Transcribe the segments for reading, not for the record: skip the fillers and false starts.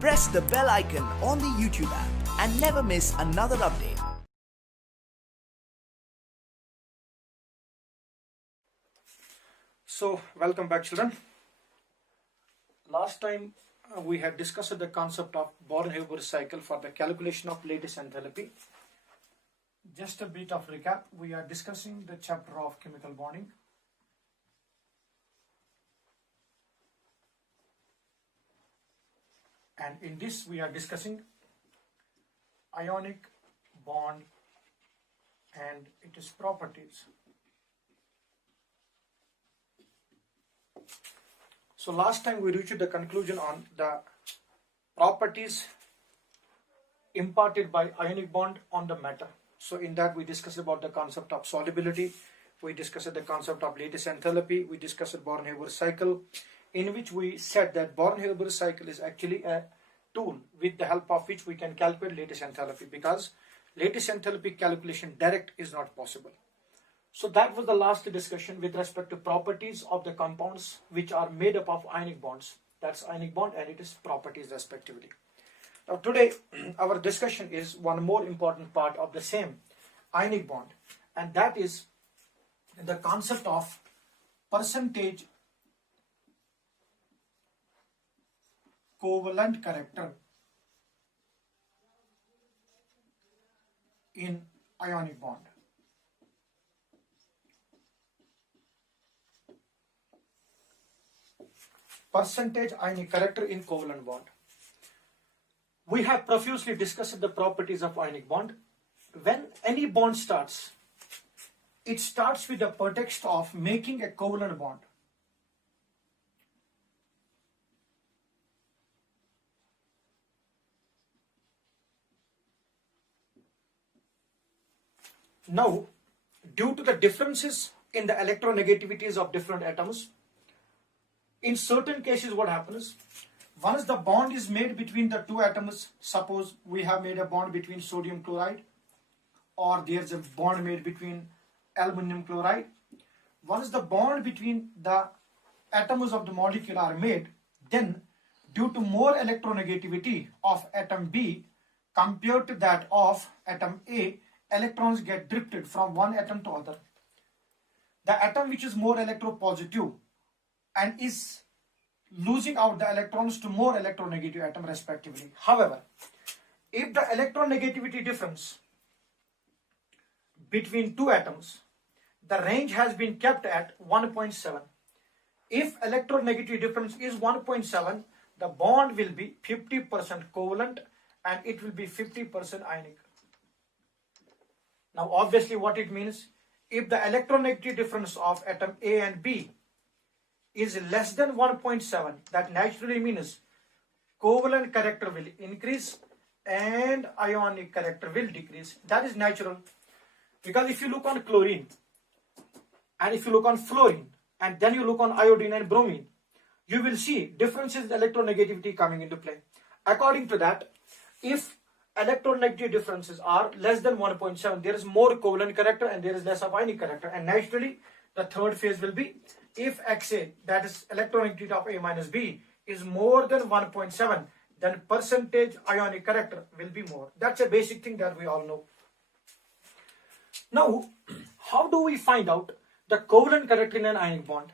Press the bell icon on the YouTube app and never miss another update. So, welcome back, children. Last time we had discussed the concept of Born-Haber cycle for the calculation of lattice enthalpy. Just a bit of recap, we are discussing the chapter of chemical bonding. And in this we are discussing ionic bond and its properties. So last time we reached the conclusion on the properties imparted by ionic bond on the matter. So in that we discussed about the concept of solubility, we discussed the concept of lattice enthalpy, we discussed Born-Haber cycle, in which we said that Born-Haber cycle is actually a tool with the help of which we can calculate lattice enthalpy, because lattice enthalpy calculation direct is not possible. So that was the last discussion with respect to properties of the compounds which are made up of ionic bonds. That's ionic bond and its properties respectively. Now today our discussion is one more important part of the same ionic bond, and that is the concept of percentage covalent character in ionic bond. Percentage ionic character in covalent bond. We have profusely discussed the properties of ionic bond. When any bond starts, it starts with the pretext of making a covalent bond. Now, due to the differences in the electronegativities of different atoms, in certain cases what happens, once the bond is made between the two atoms, suppose we have made a bond between sodium chloride, or there's a bond made between aluminum chloride. Once the bond between the atoms of the molecule are made, then due to more electronegativity of atom B compared to that of atom A, electrons get drifted from one atom to other. The atom which is more electropositive and is losing out the electrons to more electronegative atom respectively. However, if the electronegativity difference between two atoms, the range has been kept at 1.7. If electronegativity difference is 1.7, the bond will be 50% covalent and it will be 50% ionic. Now obviously what it means, if the electronegativity difference of atom A and B is less than 1.7, that naturally means covalent character will increase and ionic character will decrease. That is natural, because if you look on chlorine and if you look on fluorine and then you look on iodine and bromine, you will see differences in electronegativity coming into play. According to that, if electronegativity differences are less than 1.7, there is more covalent character and there is less of ionic character, and naturally the third phase will be if XA, that is electronegativity of A minus B, is more than 1.7, then percentage ionic character will be more. That's a basic thing that we all know. Now, how do we find out the covalent character in an ionic bond?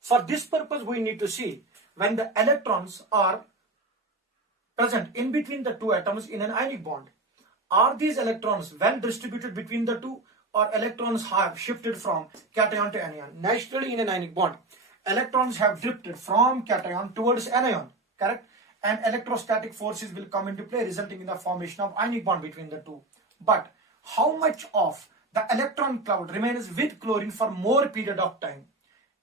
For this purpose, we need to see when the electrons are present in between the two atoms in an ionic bond. Are these electrons well distributed between the two, or electrons have shifted from cation to anion? Naturally in an ionic bond, electrons have drifted from cation towards anion, correct? And electrostatic forces will come into play, resulting in the formation of ionic bond between the two. But how much of the electron cloud remains with chlorine for more period of time?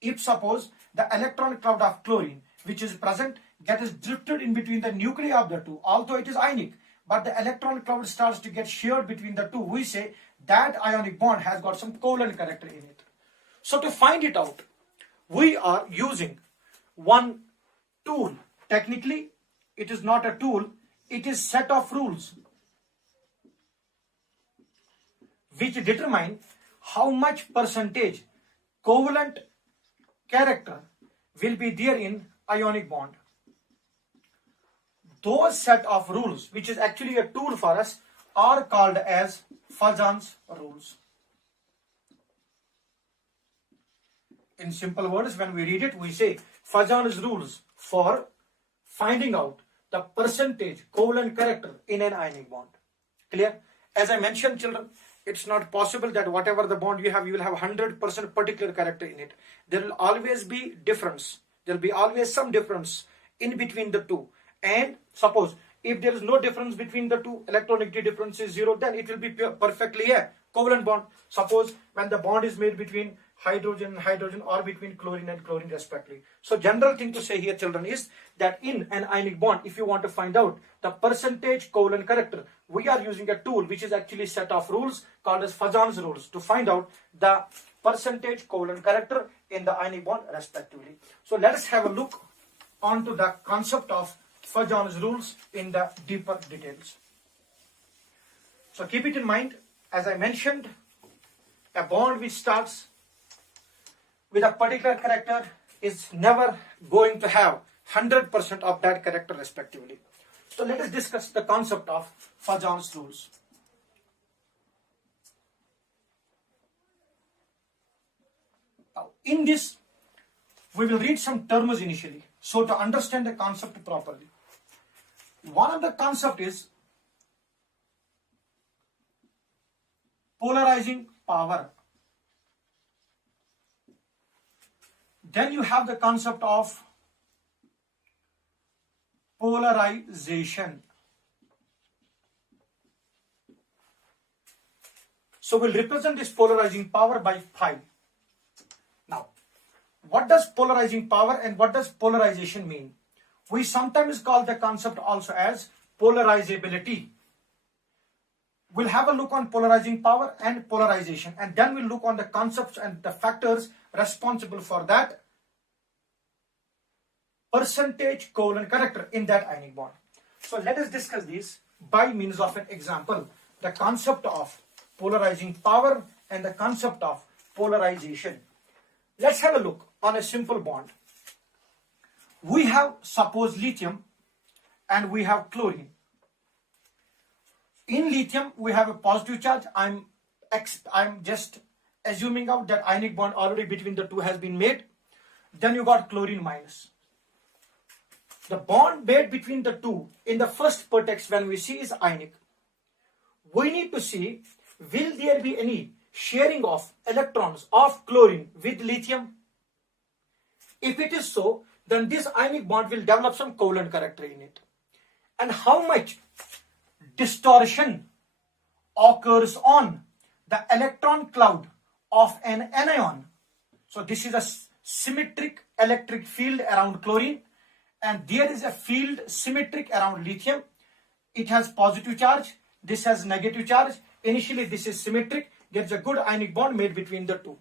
If suppose the electron cloud of chlorine which is present gets drifted in between the nuclei of the two, although it is ionic, but the electron cloud starts to get shared between the two, we say that ionic bond has got some covalent character in it. So to find it out, we are using one tool. Technically, it is not a tool, it is set of rules which determine how much percentage covalent character will be there in ionic bond. those set of rules, which is actually a tool for us, are called as Fajans rules. In simple words, when we read it, we say Fajans rules for finding out the percentage covalent character in an ionic bond. Clear? As I mentioned, children, it's not possible that whatever the bond you will have 100% particular character in it. There will always be difference. There will be always some difference in between the two. And suppose if there is no difference between the two, electronegativity difference is 0, then it will be perfectly a covalent bond. Suppose when the bond is made between hydrogen and hydrogen, or between chlorine and chlorine respectively. So general thing to say here, children, is that in an ionic bond, if you want to find out the percentage covalent character, we are using a tool which is actually a set of rules called as Fajans rules to find out the percentage covalent character in the ionic bond respectively. So let us have a look onto the concept of Fajans rules in the deeper details. So keep it in mind, as I mentioned, a bond which starts with a particular character is never going to have 100% of that character respectively. So let us discuss the concept of Fajans rules. Now, in this, we will read some terms initially, so to understand the concept properly. One of the concept is polarizing power. Then you have the concept of polarization. So we'll represent this polarizing power by pi. Now, what does polarizing power and what does polarization mean? We sometimes call the concept also as polarizability. We'll have a look on polarizing power and polarization, and then we'll look on the concepts and the factors responsible for that percentage covalent character in that ionic bond. So let us discuss this by means of an example, the concept of polarizing power and the concept of polarization. Let's have a look on a simple bond. We have, suppose, lithium and we have chlorine. In lithium, we have a positive charge. I'm just assuming out that ionic bond already between the two has been made. Then you got chlorine minus. The bond made between the two in the first pretext when we see is ionic. We need to see, will there be any sharing of electrons of chlorine with lithium? If it is so, then this ionic bond will develop some covalent character in it. And how much distortion occurs on the electron cloud of an anion? So this is a symmetric electric field around chlorine, and there is a field symmetric around lithium. It has positive charge, this has negative charge. Initially this is symmetric, there's a good ionic bond made between the two.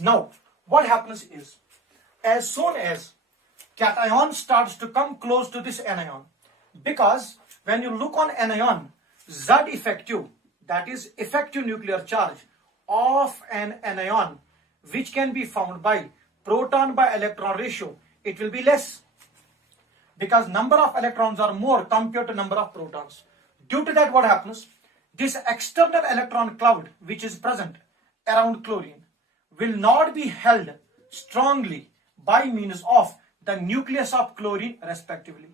Now what happens is, as soon as cation starts to come close to this anion, because when you look on anion, Z effective, that is effective nuclear charge of an anion, which can be found by proton by electron ratio, it will be less, because number of electrons are more compared to number of protons. Due to that, what happens? This external electron cloud which is present around chlorine will not be held strongly by means of the nucleus of chlorine respectively.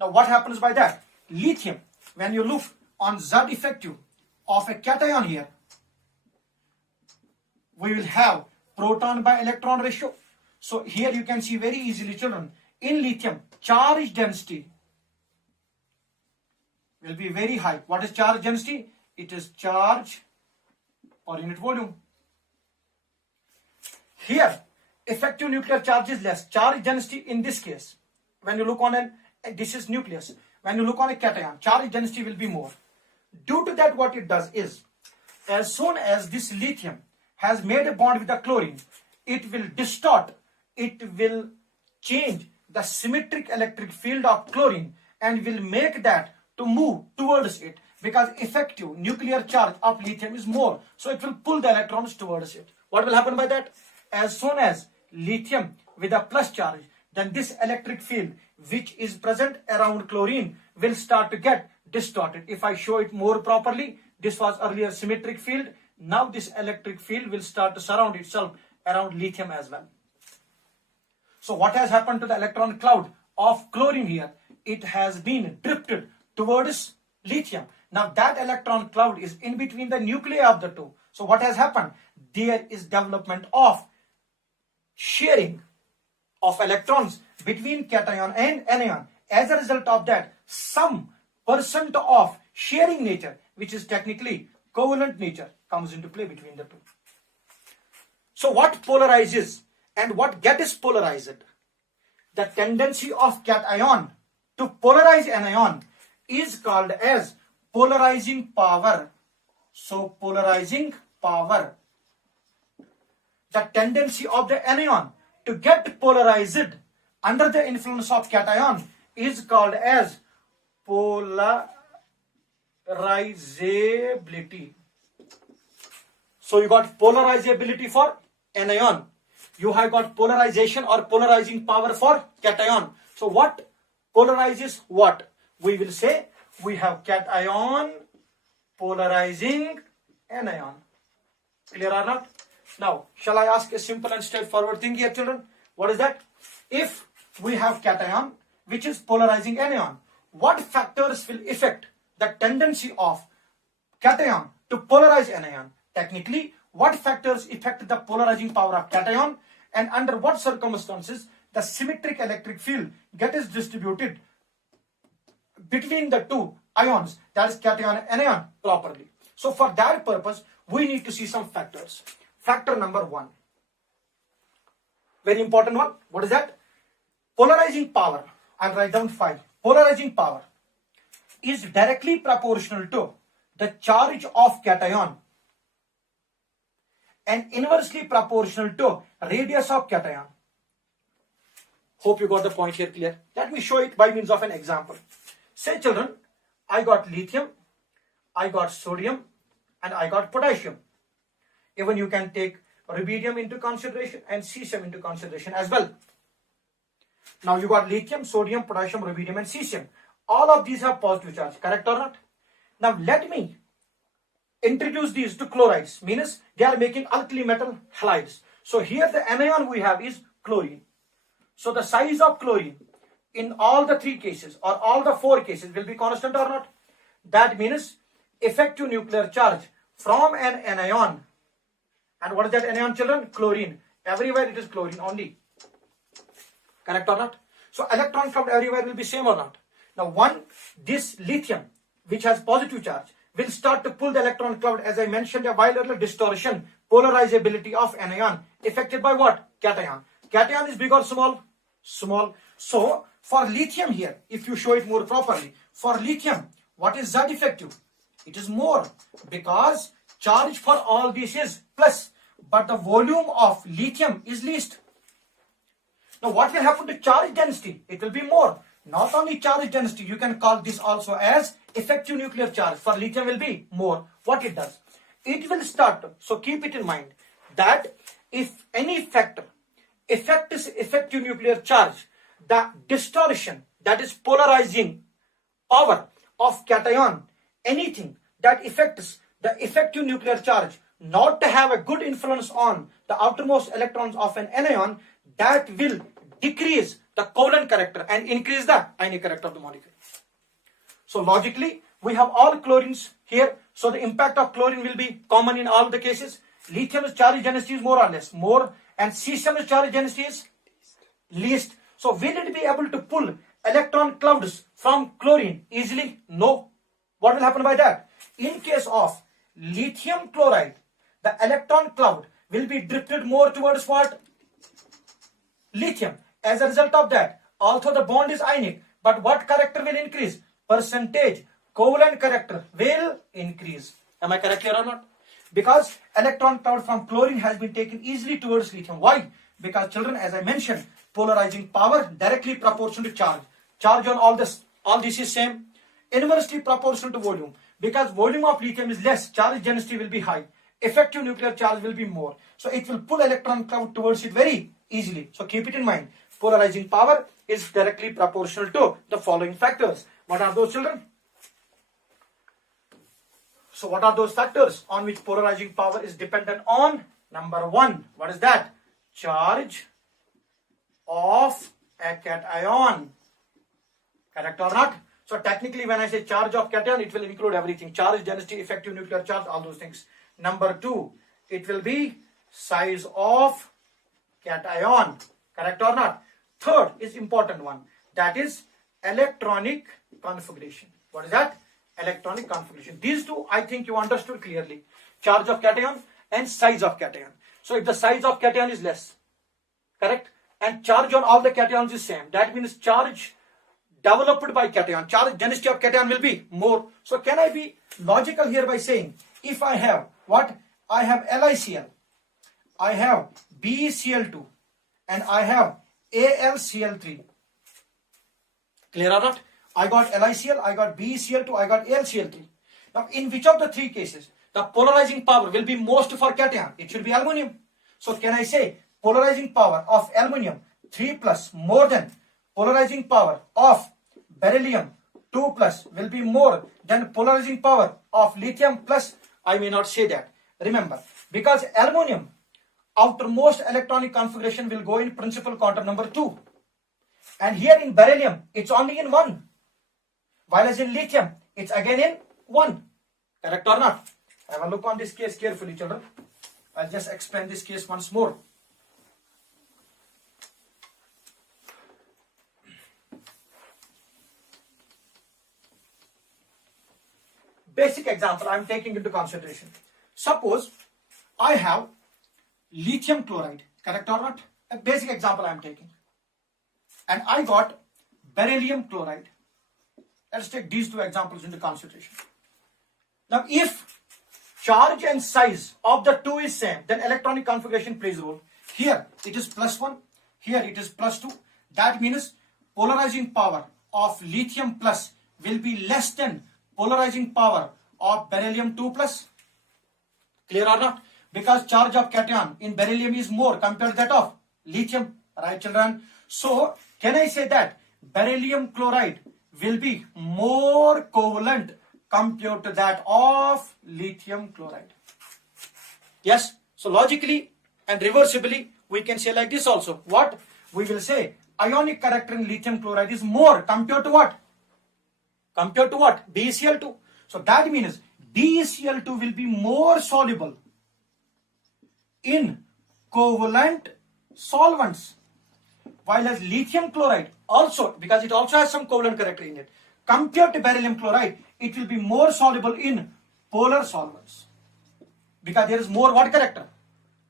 Now what happens by that? Lithium, when you look on Z effective of a cation here, we will have proton by electron ratio. So here you can see very easily, children, in lithium, charge density will be very high. What is charge density? It is charge per unit volume. Here, effective nuclear charge is less. Charge density in this case, when you look on this is nucleus. When you look on a cation, charge density will be more. Due to that, what it does is, as soon as this lithium has made a bond with the chlorine, it will distort, it will change the symmetric electric field of chlorine and will make that to move towards it, because effective nuclear charge of lithium is more. So it will pull the electrons towards it. What will happen by that? As soon as lithium with a plus charge, then this electric field which is present around chlorine will start to get distorted. If I show it more properly, this was earlier symmetric field. Now this electric field will start to surround itself around lithium as well. So what has happened to the electron cloud of chlorine here? It has been drifted towards lithium. Now that electron cloud is in between the nuclei of the two. So what has happened? There is development of sharing of electrons between cation and anion. As a result of that, some percent of sharing nature, which is technically covalent nature, comes into play between the two. So what polarizes and what gets polarized? The tendency of cation to polarize anion is called as polarizing power. So polarizing power. The tendency of the anion to get polarized under the influence of cation is called as polarizability. So you got polarizability for anion. You have got polarization or polarizing power for cation. So what polarizes what? We will say we have cation polarizing anion. Clear or not? Now, shall I ask a simple and straightforward thing here, children? What is that? If we have cation which is polarizing anion, what factors will affect the tendency of cation to polarize anion? Technically, what factors affect the polarizing power of cation, and under what circumstances the symmetric electric field gets distributed between the two ions, that is cation and anion, properly. So for that purpose, we need to see some factors. Factor number 1. Very important one. What is that? Polarizing power. I'll write down 5. Polarizing power is directly proportional to the charge of cation and inversely proportional to radius of cation. Hope you got the point here clear. Let me show it by means of an example. Say children, I got lithium, I got sodium, and I got potassium. Even you can take rubidium into consideration and cesium into consideration as well. Now you got lithium, sodium, potassium, rubidium, and cesium. All of these have positive charge, correct or not? Now let me introduce these to chlorides, means they are making alkali metal halides. So here the anion we have is chlorine. So the size of chlorine in all the 3 cases or all the 4 cases will be constant or not? That means effective nuclear charge from an anion. And what is that anion, children? Chlorine. Everywhere it is chlorine only. Correct or not? So electron cloud everywhere will be same or not? Now this lithium, which has positive charge, will start to pull the electron cloud, as I mentioned a while earlier, distortion, polarizability of anion, affected by what? Cation. Cation is big or small? Small. So for lithium here, if you show it more properly, for lithium, what is Z effective? It is more, because charge for all this is plus, but the volume of lithium is least. Now what will happen to charge density? It will be more. Not only charge density, you can call this also as effective nuclear charge. For lithium will be more. What it does? It will start, so keep it in mind that if any factor affects effective nuclear charge, the distortion, that is polarizing power of cation, anything that affects the effective nuclear charge not to have a good influence on the outermost electrons of an anion, that will decrease the covalent character and increase the ionic character of the molecule. So logically, we have all chlorines here, so the impact of chlorine will be common in all the cases. Lithium's charge density is more or less more, and cesium's charge density is least. So will it be able to pull electron clouds from chlorine easily? No. What will happen by that? In case of lithium chloride, the electron cloud will be drifted more towards what? Lithium. As a result of that, although the bond is ionic, but what character will increase? Percentage covalent character will increase. Am I correct here or not? Because electron cloud from chlorine has been taken easily towards lithium. Why? Because children, as I mentioned, polarizing power directly proportional to charge. Charge on all this is same. Inversely proportional to volume. Because volume of lithium is less, charge density will be high. Effective nuclear charge will be more. So it will pull electron cloud towards it very easily. So keep it in mind. polarizing power is directly proportional to the following factors. What are those, children? So what are those factors on which polarizing power is dependent on? Number one, what is that? Charge of a cation. Correct or not? So technically when I say charge of cation, it will include everything. Charge, density, effective nuclear charge, all those things. Number two, it will be size of cation. Correct or not? Third is important one. That is electronic configuration. What is that? Electronic configuration. These two I think you understood clearly. Charge of cation and size of cation. So if the size of cation is less, correct, and charge on all the cations is same, that means charge developed by cation, charge density of cation will be more. So can I be logical here by saying, if I have what? I have LiCl, I have BeCl2, and I have AlCl3. Clear or not? I got LiCl, I got BeCl2, I got AlCl3. Now in which of the three cases the polarizing power will be most for cation? It should be aluminum. So can I say polarizing power of aluminum 3 plus more than polarizing power of beryllium 2 plus will be more than polarizing power of lithium plus? I may not say that. Remember, because aluminum outermost electronic configuration will go in principal quantum number 2. And here in beryllium, it's only in 1. While as in lithium, it's again in 1. Correct or not? Have a look on this case carefully, children. I'll just explain this case once more. Basic example I'm taking into consideration. Suppose I have lithium chloride, correct or not? A basic example I'm taking. And I got beryllium chloride. Let's take these two examples into consideration. Now if charge and size of the two is same, then electronic configuration plays a role. Here it is +1, here it is +2. That means polarizing power of lithium plus will be less than polarizing power of beryllium 2 plus. Clear or not? Because charge of cation in beryllium is more compared to that of lithium. Right, children? So can I say that beryllium chloride will be more covalent compared to that of lithium chloride? Yes. So logically and reversibly we can say like this also. What? We will say ionic character in lithium chloride is more compared to what? Compared to what? BeCl2. So that means BeCl2 will be more soluble in covalent solvents, while as lithium chloride also, because it also has some covalent character in it, compared to beryllium chloride, it will be more soluble in polar solvents, because there is more what character?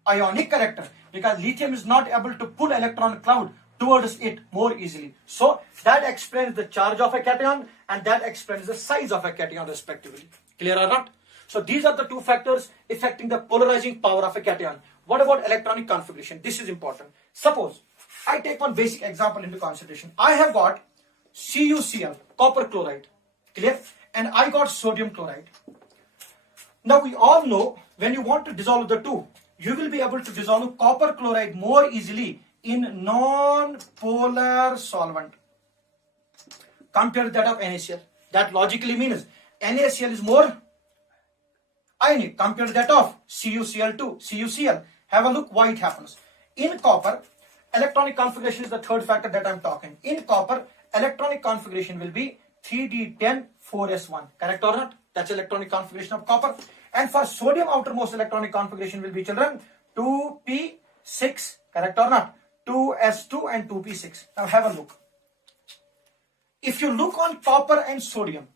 Ionic character, because lithium is not able to pull electron cloud towards it more easily. So that explains the charge of a cation and that explains the size of a cation respectively. Clear or not? So these are the two factors affecting the polarizing power of a cation. What about electronic configuration? This is important. Suppose I take one basic example into consideration. I have got CuCl, copper chloride, clear? And I got sodium chloride. Now we all know when you want to dissolve the two, you will be able to dissolve copper chloride more easily in non-polar solvent compared to that of NaCl. That logically means NaCl is more ionic compared to that of CuCl2, CuCl. Have a look why it happens. In copper, electronic configuration is the third factor that I'm talking. In copper, electronic configuration will be 3d10-4s1. Correct or not? That's electronic configuration of copper. And for sodium, outermost electronic configuration will be, children, 2p6. Correct or not? 2s2 and 2p6. Now have a look. If you look on copper and sodium,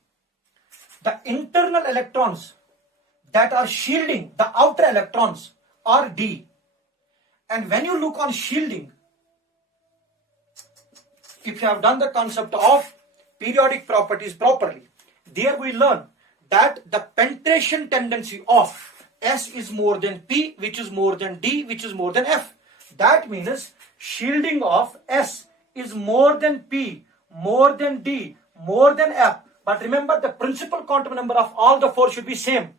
the internal electrons that are shielding the outer electrons are d. And when you look on shielding, if you have done the concept of periodic properties properly, there we learn that the penetration tendency of S is more than P, which is more than D, which is more than F. That means shielding of S is more than P, more than D, more than F. But remember, the principal quantum number of all the four should be same.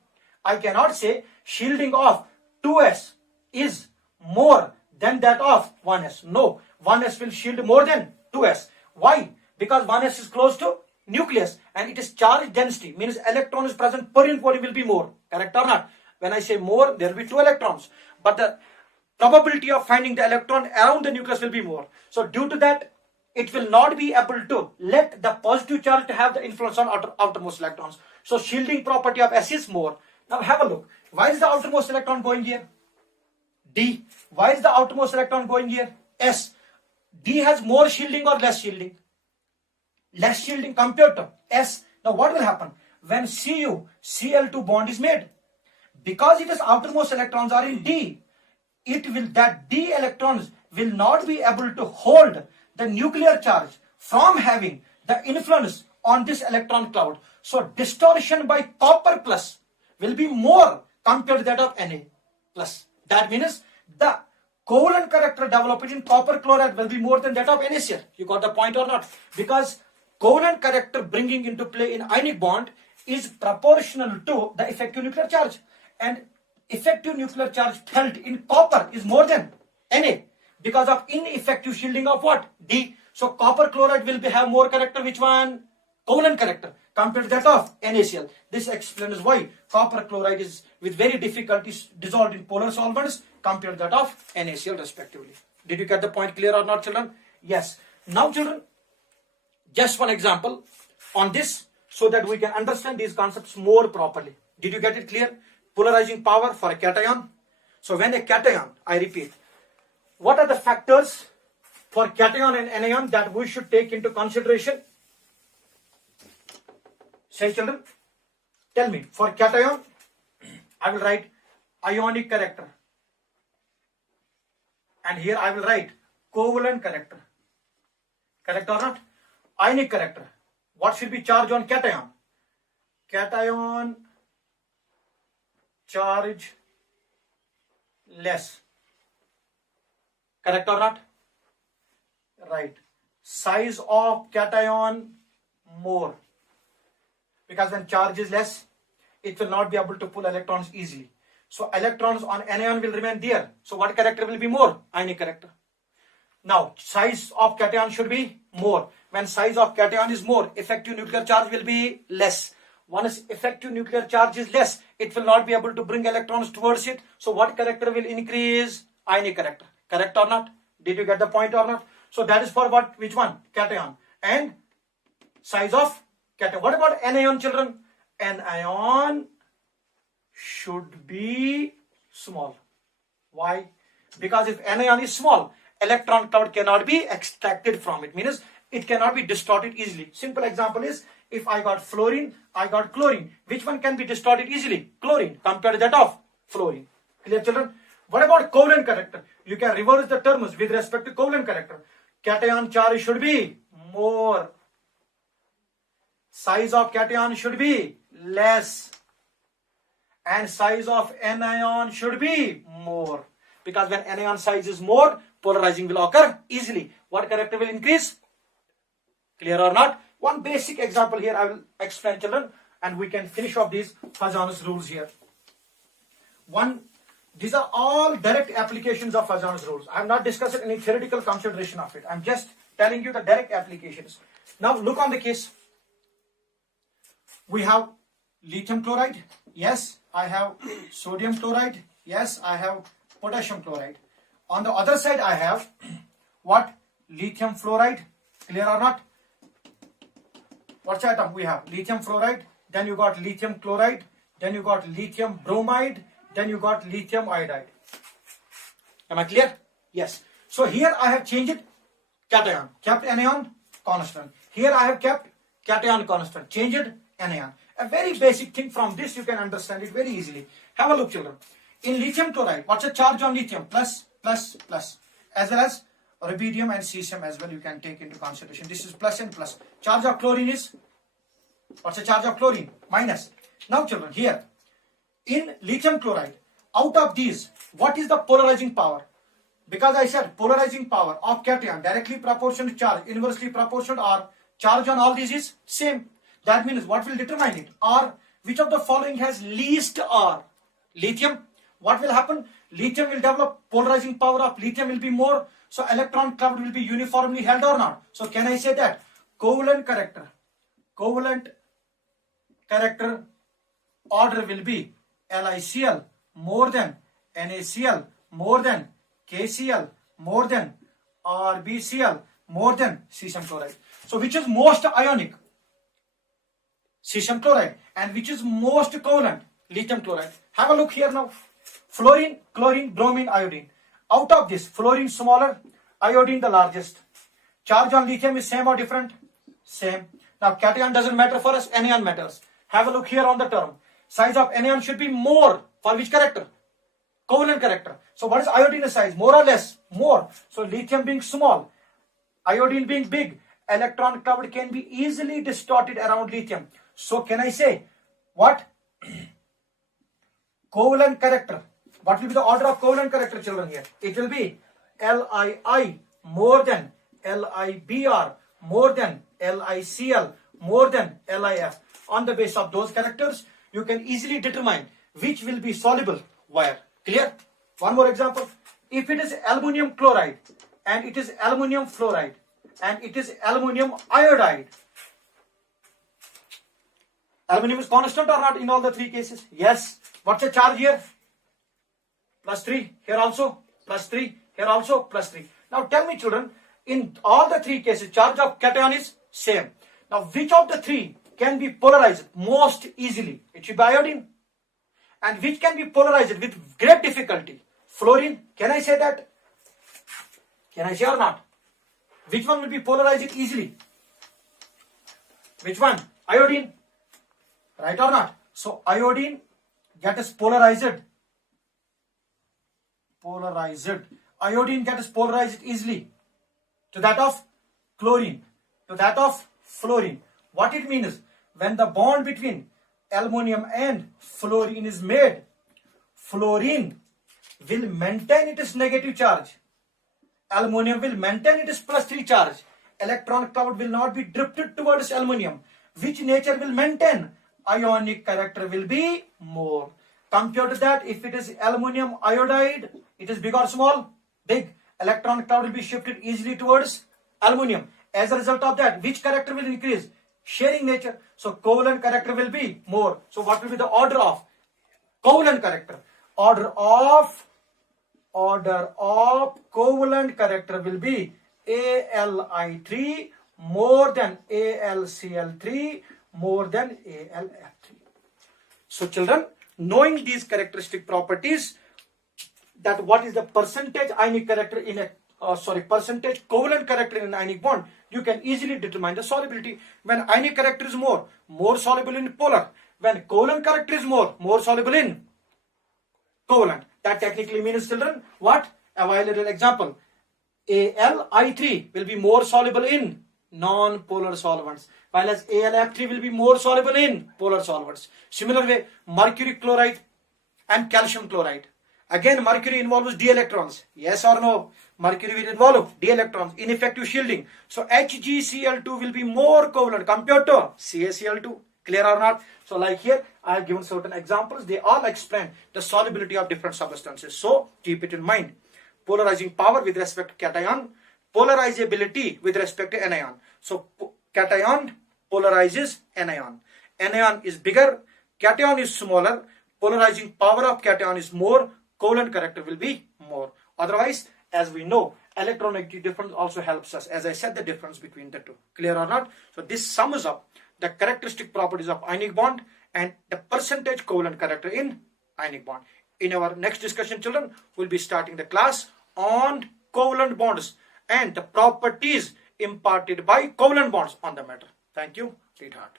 I cannot say shielding of 2s is more than that of 1s. No, 1s will shield more than 2s. Why? Because 1s is close to nucleus and it is charge density, means electrons present per unit volume will be more. Correct or not? When I say more, there will be 2 electrons, but the probability of finding the electron around the nucleus will be more. So due to that, it will not be able to let the positive charge to have the influence on outermost electrons. So shielding property of S is more. Now have a look. Why is the outermost electron going here? D. Why is the outermost electron going here? S. D has more shielding or less shielding? Less shielding compared to S. Now what will happen? When Cl2 bond is made, because its outermost electrons are in D, that D electrons will not be able to hold the nuclear charge from having the influence on this electron cloud. So distortion by copper plus will be more compared to that of Na plus. That means the covalent character developed in copper chloride will be more than that of NaCl. You got the point or not? Because covalent character bringing into play in ionic bond is proportional to the effective nuclear charge, and effective nuclear charge felt in copper is more than Na because of ineffective shielding of what? D. So copper chloride will have more character. Which one? Covalent character compared to that of NaCl. This explains why copper chloride is with very difficulties dissolved in polar solvents compared to that of NaCl respectively. Did you get the point clear or not, children? Yes. Now children, just one example on this so that we can understand these concepts more properly. Did you get it clear? Polarizing power for a cation. So when a cation, I repeat, what are the factors for cation and anion that we should take into consideration? Say children, tell me. For cation, I will write ionic character. And here I will write covalent character. Correct or not? Ionic character. What should be charge on cation? Cation charge less. Correct or not? Right. Size of cation more. Because when charge is less, it will not be able to pull electrons easily. So electrons on anion will remain there. So what character will be more? Ionic character. Now size of cation should be more. When size of cation is more, effective nuclear charge will be less. Once effective nuclear charge is less, it will not be able to bring electrons towards it. So what character will increase? Ionic character. Correct or not? Did you get the point or not? So that is for what? Which one? Cation. And size of cation. What about anion, children? Anion should be small. Why? Because if anion is small, electron cloud cannot be extracted from it. Means it cannot be distorted easily. Simple example is, if I got fluorine, I got chlorine. Which one can be distorted easily? Chlorine compared to that of fluorine. Clear, children? What about covalent character? You can reverse the terms with respect to covalent character. Cation charge should be more. Size of cation should be less. And size of anion should be more. Because when anion size is more, polarizing will occur easily. What character will increase? Clear or not? One basic example here I will explain, children, and we can finish off these Fajani's rules here. These are all direct applications of Fajani's rules. I have not discussed any theoretical consideration of it. I am just telling you the direct applications. Now look on the case. We have lithium chloride. Yes, I have sodium chloride. Yes, I have potassium chloride. On the other side, I have what? Lithium fluoride. Clear or not? What's the atom? We have lithium fluoride. Then you got lithium chloride. Then you got lithium bromide. Then you got lithium iodide. Am I clear? Yes. So here I have changed cation. Kept anion constant. Here I have kept cation constant. Changed anion. A very basic thing. From this you can understand it very easily. Have a look, children. In lithium chloride, what's the charge on lithium? Plus, plus, plus. As well as rubidium and cesium as well you can take into consideration. This is plus and plus. Charge of chlorine is, what's the charge of chlorine? Minus. Now children, here in lithium chloride, out of these, what is the polarizing power? Because I said polarizing power of cation directly proportional to charge, inversely proportional to R. Charge on all these is same. That means what will determine it? R. Which of the following has least R? Lithium. What will happen? lithium will develop polarizing power of lithium will be more. So electron cloud will be uniformly held or not. So can I say that covalent character order will be LiCl more than NaCl more than KCl more than RbCl more than cesium chloride. So which is most ionic? Cesium chloride. And which is most covalent? Lithium chloride. Have a look here now. Fluorine, chlorine, bromine, iodine. Out of this, fluorine smaller, iodine the largest. Charge on lithium is same or different? Same. Now cation doesn't matter for us, anion matters. Have a look here on the term. Size of anion should be more. For which character? Covalent character. So what is iodine size? More or less? More. So lithium being small, iodine being big, electron cloud can be easily distorted around lithium. So can I say what? Covalent character. What will be the order of covalent character, children, here? It will be Lii more than Libr more than LiCl more than Lif. On the basis of those characters, you can easily determine which will be soluble where. Clear? One more example. If it is aluminum chloride and it is aluminum fluoride and it is aluminum iodide, aluminum is constant or not in all the three cases? Yes. What's the charge here? +3. Here also +3. Here also +3. Now tell me, children, in all the three cases, charge of cation is same. Now which of the three can be polarized most easily? It should be iodine. And which can be polarized with great difficulty? Fluorine. Can I say that? Can I say or not? Which one will be polarized easily? Which one? Iodine. Right or not? So iodine gets polarized. Iodine gets polarized easily to that of chlorine, to that of fluorine. What it means? When the bond between aluminum and fluorine is made, fluorine will maintain its negative charge. Aluminum will maintain its +3 charge. Electron cloud will not be drifted towards aluminum. Which nature will maintain? Ionic character will be more. Compared to that, if it is aluminum iodide, it is big or small? Big. Electron cloud will be shifted easily towards aluminum. As a result of that, which character will increase? Sharing nature. So covalent character will be more. So what will be the order of covalent character? Order of covalent character will be Ali3 more than AlCl3 more than AlF3. So children, knowing these characteristic properties, that what is the percentage ionic character in a percentage covalent character in an ionic bond, you can easily determine the solubility. When ionic character is more soluble in polar. When covalent character is more soluble in covalent. That technically means, children, what? A violent example. Ali3 will be more soluble in non-polar solvents, while as AlF3 will be more soluble in polar solvents. Similar way, mercury chloride and calcium chloride. Again, mercury involves d electrons. Yes or no? Mercury will involve d electrons, ineffective shielding. So HgCl2 will be more covalent compared to CaCl2. Clear or not? So like here, I have given certain examples. They all explain the solubility of different substances. So keep it in mind. Polarizing power with respect to cation, polarizability with respect to anion. So cation polarizes anion. Anion is bigger, cation is smaller. Polarizing power of cation is more, covalent character will be more. Otherwise, as we know, electronegativity difference also helps us. As I said, the difference between the two. Clear or not? So this sums up the characteristic properties of ionic bond and the percentage covalent character in ionic bond. In our next discussion, children, we'll be starting the class on covalent bonds and the properties imparted by covalent bonds on the matter. Thank you. Read hard.